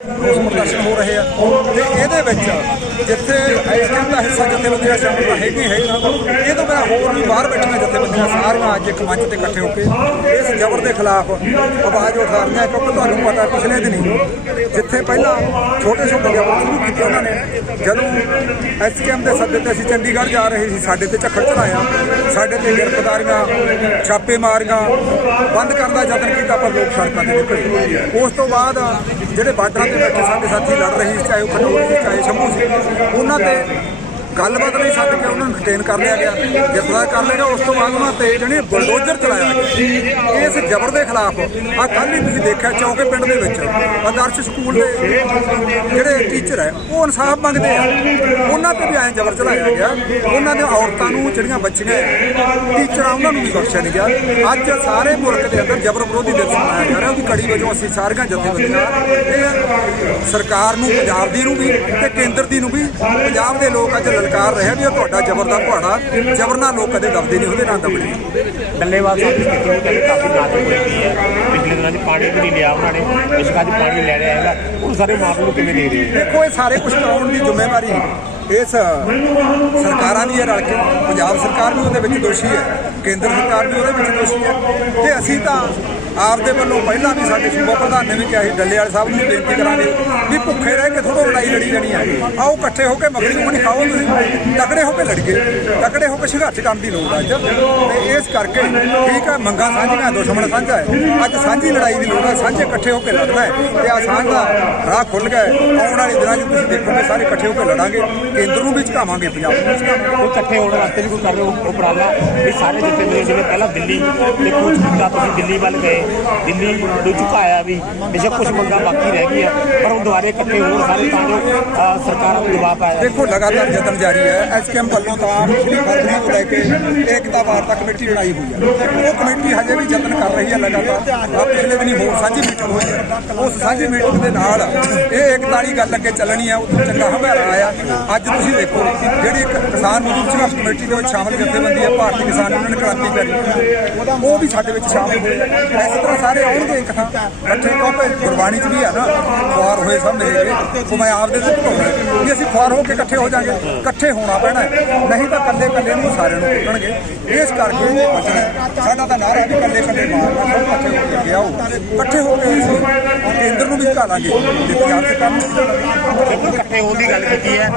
ਰੋਸ ਪ੍ਰਦਰਸ਼ਨ ਹੋ ਰਹੇ ਆ। ਤੇ ਇਹਦੇ ਵਿੱਚ ਜਿੱਥੇ ਐਸਕੇਐਮ ਦਾ ਹਿੱਸਾ ਜਥੇਬੰਦੀਆਂ ਸ਼ਾਮਲ ਹੈਗੇ ਹੈ ਇਹ ਤੋਂ ਬਿਨਾਂ ਹੋਰ ਵੀ ਬਾਹਰ ਬੈਠੀਆਂ ਜਥੇਬੰਦੀਆਂ ਸਾਰੀਆਂ ਅੱਜ ਇੱਕ ਮੰਚ ਤੇ ਇਕੱਠੇ ਹੋ ਕੇ ਇਸ ਜ਼ਬਰ ਦੇ ਖਿਲਾਫ ਆਵਾਜ਼ ਉਠਾ ਰਹੀਆਂ ਕਿਉਂਕਿ ਤੁਹਾਨੂੰ ਪਤਾ ਪਿਛਲੇ ਦਿਨੀ ਜਿੱਥੇ ਪਹਿਲਾਂ ਛੋਟੇ ਛੋਟੇ ਜ਼ਬਰ ਸ਼ੁਰੂ ਕੀਤੇ ਉਹਨਾਂ ਨੇ, ਜਦੋਂ ਐਸਕੇਐਮ ਦੇ ਸੱਦੇ ਤੇ ਅਸੀਂ ਚੰਡੀਗੜ੍ਹ ਜਾ ਰਹੇ ਸੀ, ਸਾਡੇ ਤੇ ਝੱਖੜ ਚੜਾਇਆ ਸਾਡੇ ਤੇ ਗ੍ਰਿਫਤਾਰੀਆਂ ਛਾਪੇ ਮਾਰੀਆਂ, ਬੰਦ ਕਰਨ ਦਾ ਯਤਨ ਕੀਤਾ, ਪਰ ਲੋਕ ਸੜਕਾਂ ਤੇ ਨਿਕਲੇ। ਉਸ ਤੋਂ ਬਾਅਦ ਜਿਹੜੇ ਬਾਰਡਰਾਂ ਤੇ ਬੈਠੇ ਸਾਡੇ ਸਾਥੀ ਲੜ ਰਹੇ ਸੀ, ਚਾਹੇ ਉਹ ਖਡੂਰ ਸੀ, ਚਾਹੇ ਸ਼ੰਭੂ ਸੀ। ਉਹਨਾਂ ਤੇ ਗੱਲਬਾਤ ਲਈ ਸੱਦ ਕੇ ਉਹਨਾਂ ਨੂੰ ਡਿਟੇਨ ਕਰ ਲਿਆ ਗਿਆ। ਗ੍ਰਿਫਤਾਰ ਕਰ ਲਿਆ ਗਿਆ ਉਸ ਤੋਂ ਬਾਅਦ ਉਹਨਾਂ ਤੇ ਜਣੀ ਬਲਡੋਜ਼ਰ ਚਲਾਇਆ ਗਿਆ, ਇਸ ਜ਼ਬਰ ਦੇ ਖਿਲਾਫ ਆ ਕੱਲ ਹੀ ਤੁਸੀਂ ਦੇਖਿਆ ਚੌਕੇ ਪਿੰਡ ਦੇ ਵਿੱਚ, ਆਦਰਸ਼ ਸਕੂਲ ਦੇ ਜਿਹੜੇ ਟੀਚਰ ਹੈ, ਉਹ ਇਨਸਾਫ ਮੰਗਦੇ ਆ। ਉਹਨਾਂ ਤੇ ਵੀ ਐਂ ਜ਼ਬਰ ਚਲਾਇਆ ਗਿਆ। ਉਹਨਾਂ ਦੇ ਔਰਤਾਂ ਨੂੰ, ਜਿਹੜੀਆਂ ਬੱਚੀਆਂ ਟੀਚਰਾਂ ਉਹਨਾਂ ਨੂੰ ਵੀ ਬਖਸ਼ਿਆ ਨਹੀਂ ਗਿਆ। ਅੱਜ ਸਾਰੇ ਮੁਲਕ ਦੇ ਅੰਦਰ ਜ਼ਬਰ ਵਿਰੋਧੀ ਦਿਵਸ ਮਨਾਇਆ ਜਾ ਰਿਹਾ। ਉਹਦੀ ਕੜੀ ਵਜੋਂ ਅਸੀਂ ਸਾਰੀਆਂ ਜਥੇਬੰਦੀਆਂ, ਇਹ ਸਰਕਾਰ ਨੂੰ, ਪੰਜਾਬ ਦੀ ਨੂੰ ਵੀ, ਤੇ ਕੇਂਦਰ ਦੀ ਨੂੰ ਵੀ, ਪੰਜਾਬ ਦੇ ਲੋਕ ਅੱਜ ਲਲਕਾਰ ਰਹੇ ਵੀ ਤੁਹਾਡਾ ਜ਼ਬਰ ਦਾ ਪਹਾੜਾ ਜ਼ਬਰ ਨਾਲ ਲੋਕ ਕਦੇ ਦਬਦੇ ਨਹੀਂ ਹੁੰਦੇ ਨਾ ਡੱਲੇਵਾਲ ਸਾਹਿਬ ਦੀ ਸਥਿਤੀ ਕਹਿੰਦੇ ਕਾਫੀ ਨਾਜ਼ੁਕ ਹੋਈ ਹੈ। ਪਿਛਲੇ ਦਿਨਾਂ 'ਚ ਪਾਣੀ ਵੀ ਨਹੀਂ ਲਿਆ ਉਹਨਾਂ ਨੇ ਇਸ ਪਾਣੀ ਲੈ ਰਿਹਾ ਹੈਗਾ। ਉਹ ਸਾਰੇ ਮਾਮਲੇ ਨੂੰ ਕਿਵੇਂ ਦੇਖ ਰਹੇ ਦੇਖੋ ਇਹ ਸਾਰੇ ਕੁਝ ਕਰਾਉਣ ਦੀ ਜ਼ਿੰਮੇਵਾਰੀ ਇਸ ਸਰਕਾਰਾਂ ਦੀ ਹੈ ਰਲ ਕੇ ਪੰਜਾਬ ਸਰਕਾਰ ਵੀ ਉਹਦੇ ਵਿੱਚ ਦੋਸ਼ੀ ਹੈ ਕੇਂਦਰ ਸਰਕਾਰ ਵੀ ਉਹਦੇ ਵਿੱਚ ਦੋਸ਼ੀ ਹੈ। ਤੇ ਅਸੀਂ ਤਾਂ ਆਪਦੇ ਵੱਲੋਂ ਪਹਿਲਾਂ ਵੀ ਸਾਡੇ ਸੂਬਾ ਪ੍ਰਧਾਨ ਨੇ ਵੀ ਕਿਹਾ ਸੀ, ਡੱਲੇ ਵਾਲੇ ਸਾਹਿਬ ਨੂੰ ਬੇਨਤੀ ਕਰਾਂਗੇ ਵੀ ਭੁੱਖੇ ਰਹਿ ਕੇ ਥੋੜੋ ਲੜਾਈ ਲੜੀ ਜਾਣੀ ਹੈ ਆਓ ਇਕੱਠੇ ਹੋ ਕੇ ਮਗਰੀ ਮਣੀ ਖਾਓ ਤੁਸੀਂ। ਤਕੜੇ ਹੋ ਕੇ ਲੜੀਏ। ਤਕੜੇ ਹੋ ਕੇ ਸੰਘਰਸ਼ ਕਰਨ ਦੀ ਲੋੜ ਹੈ ਅੱਜ। ਤੇ ਇਸ ਕਰਕੇ ਠੀਕ ਹੈ ਮੰਗਾਂ ਸਾਂਝੀਆਂ ਦੁਸ਼ਮਣ ਸਾਂਝਾ ਹੈ ਅੱਜ ਸਾਂਝੀ ਲੜਾਈ ਦੀ ਲੋੜ ਹੈ ਸਾਂਝੇ ਇਕੱਠੇ ਹੋ ਕੇ ਲੜਨਾ ਹੈ। ਤੇ ਆ ਸਾਂਝ ਰਾਹ ਖੁੱਲ ਗਿਆ ਆਉਣ ਵਾਲੇ ਦਿਨਾਂ 'ਚ ਤੁਸੀਂ ਦੇਖੋਗੇ, ਸਾਰੇ ਇਕੱਠੇ ਹੋ ਕੇ ਲੜਾਂਗੇ। ਕੇਂਦਰ ਨੂੰ ਵੀ ਝੁਕਾਵਾਂਗੇ, ਪੰਜਾਬ ਨੂੰ ਵੀ ਇਕੱਠੇ ਹੋਣ ਵਾਸਤੇ ਵੀ ਕੋਈ ਕਰ ਰਹੇ ਉਪਰਾਲਾ ਵੀ ਸਾਰੇ ਜਿੱਥੇ ਜਿਵੇਂ ਪਹਿਲਾਂ ਦਿੱਲੀ ਤੇ ਕੁਝ ਕੀਤਾ ਤੁਸੀਂ ਦਿੱਲੀ ਵੱਲ ਗਏ ਦਿੱਲੀ ਨੂੰ ਝੁਕਾਇਆ ਵੀ ਬੇਸ਼ੱਕ ਕੁਝ ਮੰਗਾਂ ਬਾਕੀ ਰਹਿ ਗਈਆਂ, ਪਰ ਉਹ ਦੁਬਾਰੇ ਇਕੱਠੇ ਹੋਣ ਸਾਰੇ ਤਾਂ ਜੋ ਸਰਕਾਰਾਂ ਨੂੰ ਦਬਾਅ ਪਾਇਆ ਦੇਖੋ, ਲਗਾਤਾਰ ਯਤਨ ਜਾਰੀ ਹੈ। ਐਸਕੇਐਮ ਵੱਲੋਂ ਤਾਂ ਪਿਛਲੀ ਫਰਵਰੀ ਤੋਂ ਲੈ ਕੇ ਏਕਤਾ ਵਾਰਤਾ ਕਮੇਟੀ ਬਣਾਈ ਹੋਈ ਹੈ। ਉਹ ਕਮੇਟੀ ਹਜੇ ਵੀ ਯਤਨ ਕਰ ਰਹੀ ਹੈ ਲਗਾਤਾਰ। ਪਿਛਲੇ ਦਿਨੀ ਹੋਰ ਸਾਂਝੀ ਮੀਟਿੰਗ ਹੋਈ ਹੈ। ਉਸ ਸਾਂਝੀ ਮੀਟਿੰਗ ਦੇ ਨਾਲ ਇਹ ਏਕਤਾ ਵਾਲੀ ਗੱਲ ਅੱਗੇ ਚੱਲਣੀ ਹੈ ਉਹ ਚੰਗਾ ਹੰਗਾਰਾ ਆਇਆ। ਅੱਜ ਤੁਸੀਂ ਦੇਖੋ, ਜਿਹੜੀ ਇੱਕ ਕਿਸਾਨ ਮਜ਼ਦੂਰ ਸੰਘਰਸ਼ ਕਮੇਟੀ ਦੇ ਵਿੱਚ ਸ਼ਾਮਲ ਜਥੇਬੰਦੀ ਹੈ, ਭਾਰਤੀ ਕਿਸਾਨ ਯੂਨੀਅਨ ਕ੍ਰਾਂਤੀਕਾਰੀ। ਉਹ ਵੀ ਸਾਡੇ ਵਿੱਚ ਸ਼ਾਮਲ ਹੋਏ। ਇਸੇ ਤਰ੍ਹਾਂ ਸਾਰੇ ਆਉਣਗੇ ਇੱਕ ਥਾਂ। ਇਕੱਠੇ ਕਿਉਂਕਿ ਗੁਰਬਾਣੀ 'ਚ ਵੀ ਹੈ ਨਾ, ਖੁਆਰ ਹੋਏ ਸਭ ਮਿਲੇਗੇ ਉਹ ਮੈਂ ਆਪਦੇ ਤੋਂ ਭੁਗਤਾਉਣਾ ਵੀ ਅਸੀਂ ਖੁਆਰ ਹੋ ਕੇ ਇਕੱਠੇ ਹੋ ਜਾਾਂਗੇ, ਇਕੱਠੇ ਹੋਣਾ ਪੈਣਾ ਨਹੀਂ ਤਾਂ ਇਕੱਲੇ ਇਕੱਲੇ ਨੂੰ ਸਾਰਿਆਂ ਨੂੰ ਕੁੱਟਣਗੇ। ਇਸ ਕਰਕੇ ਇਹ ਬਚਣਾ ਹੈ। ਸਾਡਾ ਤਾਂ ਨਾਰਾ ਵੀ ਇਕੱਲੇ ਇਕੱਲੇ ਮਾਰਨਾ ਸਭ ਇਕੱਠੇ ਹੋ ਕੇ ਅੱਗੇ ਆਓ। ਇਕੱਠੇ ਹੋ ਕੇ ਅਸੀਂ ਕੇਂਦਰ ਨੂੰ ਵੀ ਝੁਕਾ ਲਾਂਗੇ। ਤੇ ਪੰਜਾਬ ਸਰਕਾਰ ਨੂੰ ਇਕੱਠੇ ਹੋਣ ਦੀ ਗੱਲ ਕੀਤੀ ਹੈ।